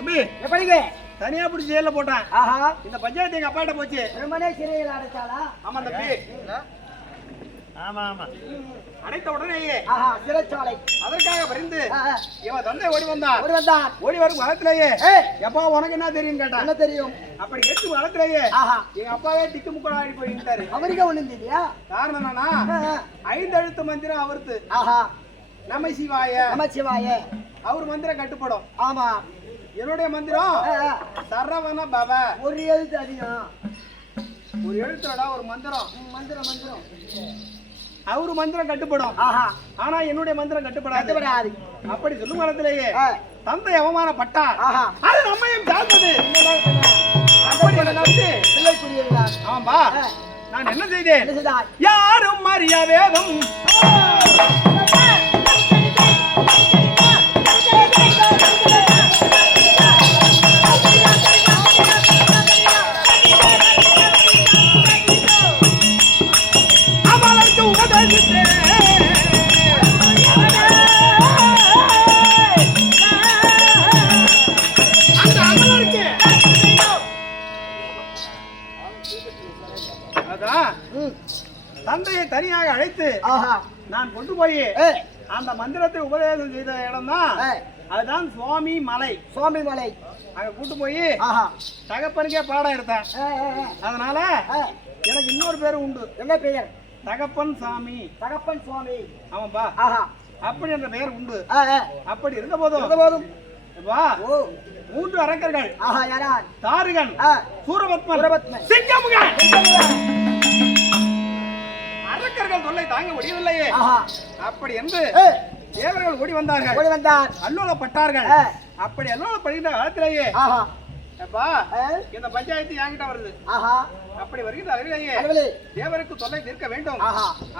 தம்பி எப்படிங்க தனியா பிடிச்சி ஜெயில போட்டான். ஆஹா இந்த பஞ்சாயத்து எங்க அப்பாட்ட போச்சு. பிரம்மனே சிறையில் அடைச்சாளா? ஆமா தம்பி. ஆமா ஆமா. அடைத்த உடனேயே ஆஹா சிறைச்சாலை. அதற்காக பரிந்து இவன் தந்தை ஓடி வந்தான். ஓடி வரும் காலத்திலேயே எப்பா உனக்கு என்ன தெரியும் கேட்டா. என்ன தெரியும்? அப்படி கேட்டு காலத்திலேயே எங்க அப்பாவே திக்கு முக்கா ஆடி போயிட்டாரு. அவருக்கு ஒண்ணு இல்லையா? காரணம் என்னன்னா 5 எழுத்து மந்திரம் அவருக்கு. ஆஹா நம சிவாய நம சிவாய அவர் மந்திரம் கட்டுப்படும். ஆமா என்னுடைய மந்திரம் சரவண பவ. ஒரு எழுத்து அதிகம். ஒரு எழுத்தோட ஒரு மந்திரம் மந்திரம் மந்திரம் அவரு மந்திரம் கட்டுப்படும். ஆனா என்னுடைய மந்திரம் கட்டுப்படாது. அப்படி சொல்லும் காலத்திலேயே தந்தை அவமானப்பட்டா அது நம்மையும் சார்ந்தது. ஆமாம்பா நான் என்ன செய்தேன்? யாரும் அறிய வேதம் தந்தையை தனியாக அழைத்து நான் கொண்டு போய் அந்த மந்திரத்தை உபதேசம் செய்த இடம் தான். அதுதான் சுவாமி மலை. சுவாமி மலை அங்க கூட்டு போய் தகப்பனுக்கே பாடம் எடுத்தேன். அதனால எனக்கு இன்னொரு பேரு உண்டு. என்ன பெயர்? தகப்பன் சாமி. தகப்பன் சுவாமி. ஆமாப்பா அப்படி என்ற பெயர் உண்டு. அப்படி இருந்த போதும் 3 அரக்கர்கள் தாருகன் சூரபத்மன் சிங்கமுகன் அரக்கர்கள் தொல்லை தாங்க முடியவில்லையே. அப்படி என்று தேவர்கள் ஓடி வந்தார்கள். அல்லோலப்பட்டார்கள். அப்படி அல்லோலப்படுகின்ற காலத்திலேயே இந்த பஞ்சாயத்து என்கிட்ட வருது. அப்படி வருகின்ற அருகிலேயே தேவருக்கு தொல்லை தீர்க்க வேண்டும்.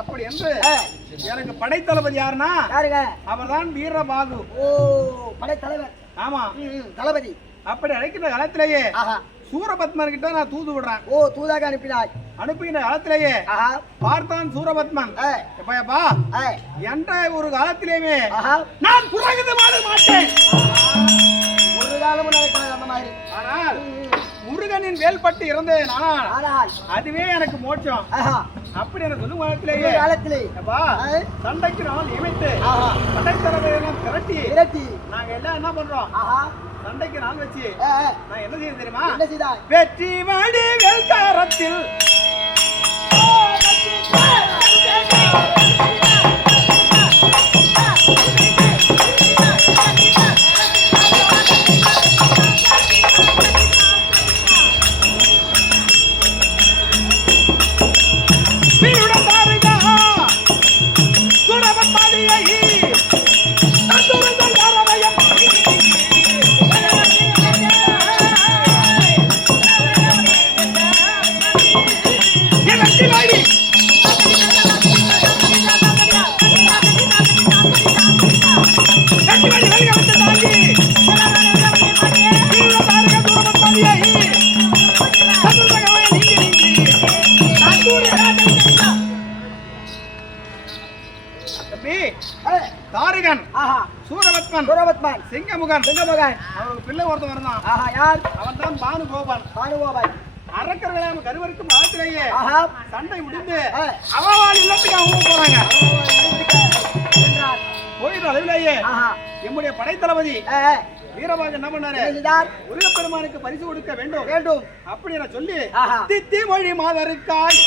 அப்படி என்று எனக்கு படைத்தளபதி யாருன்னா அவர்தான் வீரபாகு. படைத்தலைவர். ஆமா தளபதி. அப்படி அழைக்கின்ற காலத்திலேயே சூரபத்மன் கிட்ட நான் தூது விடுறேன். தூதாக அனுப்பினாய். அனுப்பின காலத்திலேயே பார்த்தான் சூரபத்மன். எப்பா என்ற ஒரு காலத்திலேயே நான் புறகது மாட மாட்டேன். ஒரு காலமும் நடக்காது அந்த மாதிரி. ஆனால் முருகனின் வேல்பட்டு இருந்தேன். ஆனால் அதுவே எனக்கு மோட்சம். அப்படி எனக்கு சொல்லும் காலத்திலேயே சண்டைக்கு நாள் இமைத்து படைத்தரவையெல்லாம் திரட்டி நாங்க எல்லாம் என்ன பண்றோம்? சண்டைக்கு நாள் வச்சு நான் என்ன செய்ய தெரியுமா? வெற்றி வாடி வெல்காரத்தில் தாருகன் சூரபத்மன் சிங்கமுகன் அவருக்கு பிள்ளை ஒருத்தன் இருந்தான். யார்? அவன் தான் பானுகோபன். அரக்கர்களை கருவருக்கும் காலத்திலேயே சண்டை முடிந்து அவவால் இல்லத்துக்கு அவங்க போறாங்க. போயிட்டு அளவிலேயே என்னுடைய படைத்தளபதி வீரபாகு என்ன பண்ணாரு? முருகப்பெருமானுக்கு பரிசு கொடுக்க வேண்டும் அப்படி என சொல்லி தித்தி மொழி மாதருக்காய்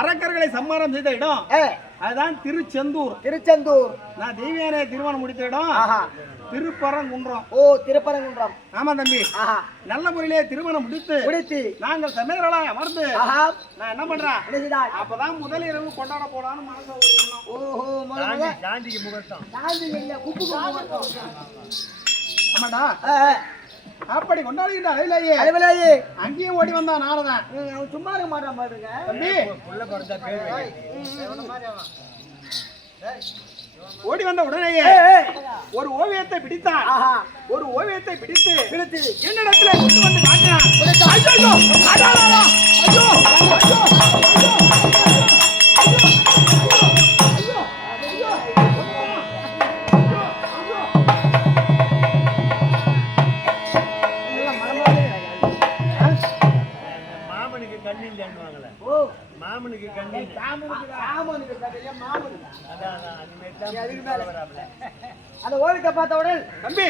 அரக்கர்களை சம்மாரம் செய்த இடம் அதுதான் திருச்செந்தூர். நான் தெய்வியானே திருமணம் முடித்த இடம் திருப்பரங்குன்றம். திருப்பரங்குன்றம். ஆமா தம்பி. நல்ல முறையிலே திருமணம் முடித்து நாங்கள் சமையலாய் அமர்ந்து நான் என்ன பண்றேன்? அப்பதான் முதல் இரவு கொண்டாட போலான்னு மனசு ஒரு எண்ணம். காந்திக்கு முகூர்த்தம். ஆமாடா. அப்படி கொண்டாடுகின்ற அளவிலேயே அங்கேயும் ஓடி வந்தான் நாரதன். அவன் சும்மா இருக்க மாட்டான் பாருங்க தம்பி. ஓடி வந்த உடனேயே ஒரு ஓவியத்தை பிடித்தான். ஒரு ஓவியத்தை பிடித்து என்னிடத்துல கொண்டு வந்து காட்டினான். ஐயோ ஐயோ ஐயோ ஐயோ மாமனுக்கு கண்ணி அந்த ஓவியத்தை பார்த்தவுடன் தம்பி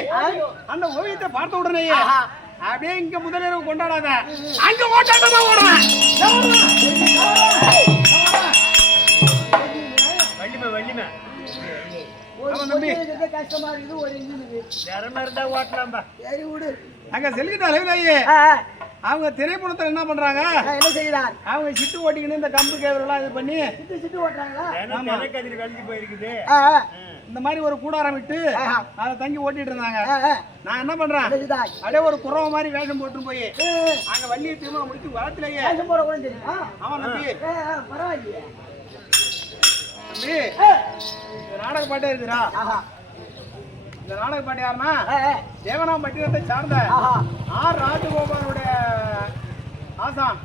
அந்த ஓவியத்தை பார்த்த உடனேயே அப்படியே இங்க முதலிரவு கொண்டாடாத, அங்க ஓட்டாட்டமா ஓடுவேன். வள்ளிமை கஷ்டமா இருக்குது ஒரு திறமை இருந்தா ஓட்டலாம்பா. சரி விடு. அங்க செல்கிட்ட அளவிலேயே அவங்க திரைப்படத்துல என்ன பண்றாங்க, என்ன செய்யறார்? அவங்க சிட்டு ஓட்டிக்கின்னு இந்த கம்பு கேவரெல்லாம் இது பண்ணி சிட்டு ஓட்டுறாங்களா? கதிரி கழிஞ்சு போயிருக்குது. இந்த மாதிரி ஒரு கூடாரம் விட்டு அதை தங்கி ஓட்டிட்டு இருந்தாங்க. நான் என்ன பண்றேன், அப்படியே ஒரு குறவ மாதிரி வேஷம் போட்டு போய் அங்க வள்ளியை திரும்ப முடிச்சு வரத்திலேயே அவன் நம்பி பரவாயில்லையே தம்பி நாடக பாட்டே இருக்குறா. இந்த நாடக பாட்டு யாருன்னா தேவனாம்பட்டினத்தை சார்ந்த ஆர் ராஜகோபாலுடைய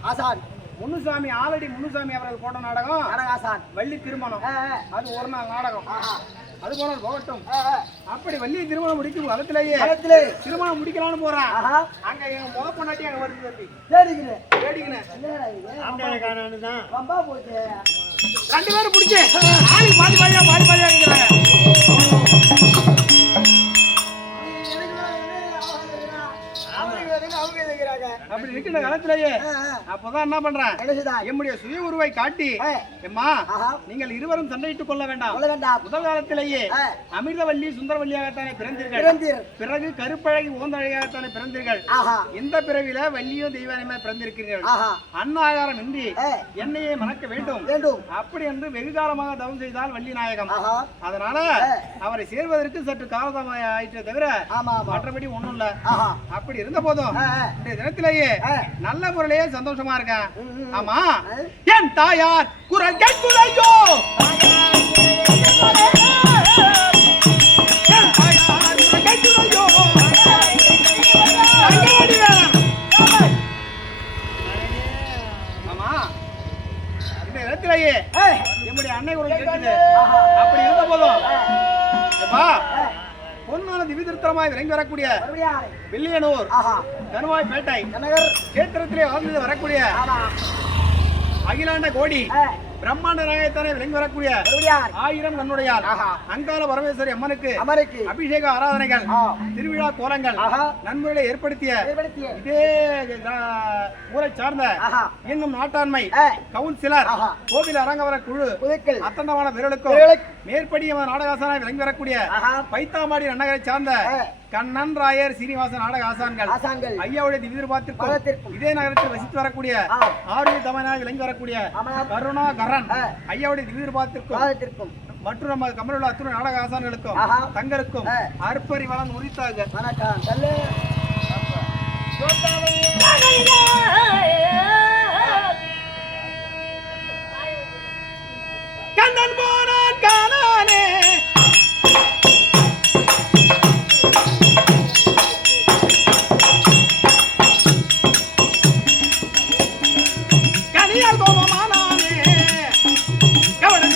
ஆசான் முன்னுசாமி, ஆல்ரெடி முன்னுசாமி அவர்கள் போட்ட நாடகம் வள்ளி திருமணம். அது ஒரு நாள் நாடகம். அது போன போகட்டும். அப்படி வள்ளி திருமணம் முடிக்கும் காலத்திலேயே திருமணம் முடிக்கலாம்னு போறான். அங்க எங்க முத பொண்ணாட்டி அங்க வருது தம்பி. ரெண்டு பேரும் பிடிச்சு ஆளு பாதி பாதியா இருக்கிறாங்க. அப்படி இருக்கிற காலத்திலேயே அப்பதான் என்ன பண்றேன், என்னுடைய சுய உருவை காட்டி, எம்மா நீங்கள் இருவரும் சண்டையிட்டுக் கொள்ள வேண்டாம். முதல் காலத்திலேயே அமிர்தவல்லி சுந்தரவல்லியாகத்தானே பிறந்தீர்கள். பிறகு கருப்பழகி ஓந்தழகாகத்தானே பிறந்தீர்கள். இந்த பிறவில வள்ளியும் தெய்வானமே பிறந்திருக்கிறீர்கள். அன்னாகாரம் இன்றி என்னையே மணக்க வேண்டும் அப்படி என்று வெகு காலமாக தவம் செய்தால் வள்ளி நாயகம். அதனால அவரை சேர்வதற்கு சற்று காலதாம ஆயிட்டே தவிர மற்றபடி ஒண்ணும் இல்ல. அப்படி இருந்த போதும் தினத்திலேயே நல்ல முறையிலேயே சந்தோஷமா இருக்கேன். ஆமா, என் தாயார் குரல் கேட்குதையோ, ஆமா இந்த இடத்திலேயே என்னுடைய அன்னை குரல் கேட்குது. அப்படி இருந்த போதும் பொன்னான திவிதிருத்தமாய் விளங்கி வரக்கூடிய வில்லியனூர் கணுவாய்பேட்டை கேத்திரத்திலே வாழ்ந்து வரக்கூடிய அகிலாண்ட கோடி பிரம்மாண்ட நாயகத்தானே விளங்கி வரக்கூடிய 1000 கண்ணுடையார் அங்காள பரமேஸ்வரி அம்மனுக்கு அபிஷேக ஆராதனைகள், திருவிழா கோலங்கள் நன்முறையில ஏற்படுத்திய இதே ஊரை சார்ந்த இன்னும் நாட்டாண்மை கவுன்சிலர், கோவில் அரங்கவர குழு அத்தண்டமான வீரர்களுக்கும் மேற்படி நாடகாசான விளங்கி வரக்கூடிய பைத்தாமாடி நன்னகரை சார்ந்த கண்ணன் ராயர் சீனிவாசன் நாடக ஆசான்கள் ஐயாவுடைய திவ்யபாத்திற்கும் இதே நகரத்தில் வசித்து வரக்கூடிய ஆரோக்கிய தமிழாக விளங்கி வரக்கூடிய கருணா கரன் ஐயாவுடைய திவ்யபாத்திற்கும் மற்றும் நம்ம கமலுள்ள அத்துணை நாடக ஆசான்களுக்கும் தங்களுக்கும் அற்பரி வளம் உரித்தாக கண்ணன் போனான் காணானே கனியால் கோபமானானே கவனம்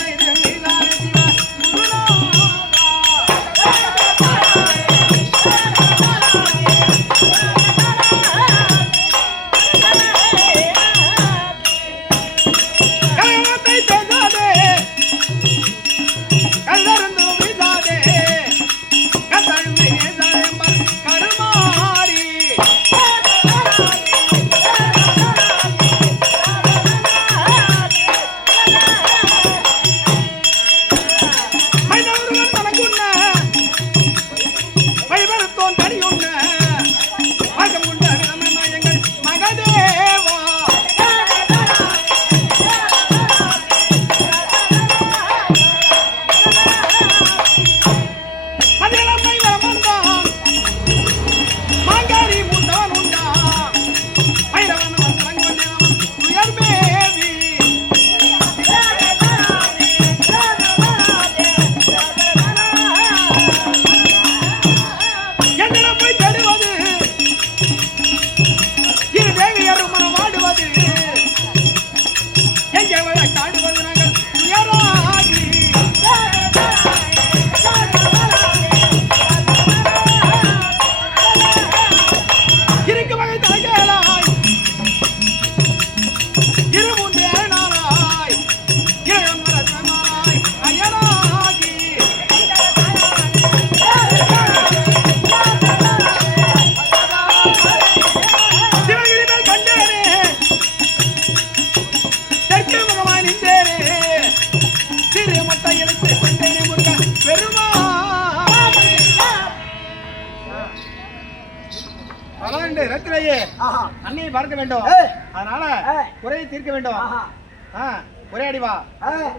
அதான் இந்த இடத்திலேயே ஆஹா அன்னையை பார்க்க வேண்டும் ஏய். அதனால ஏய். குறையை தீர்க்க வேண்டும் ஆஹா ஒரே அடி வா ஏய்.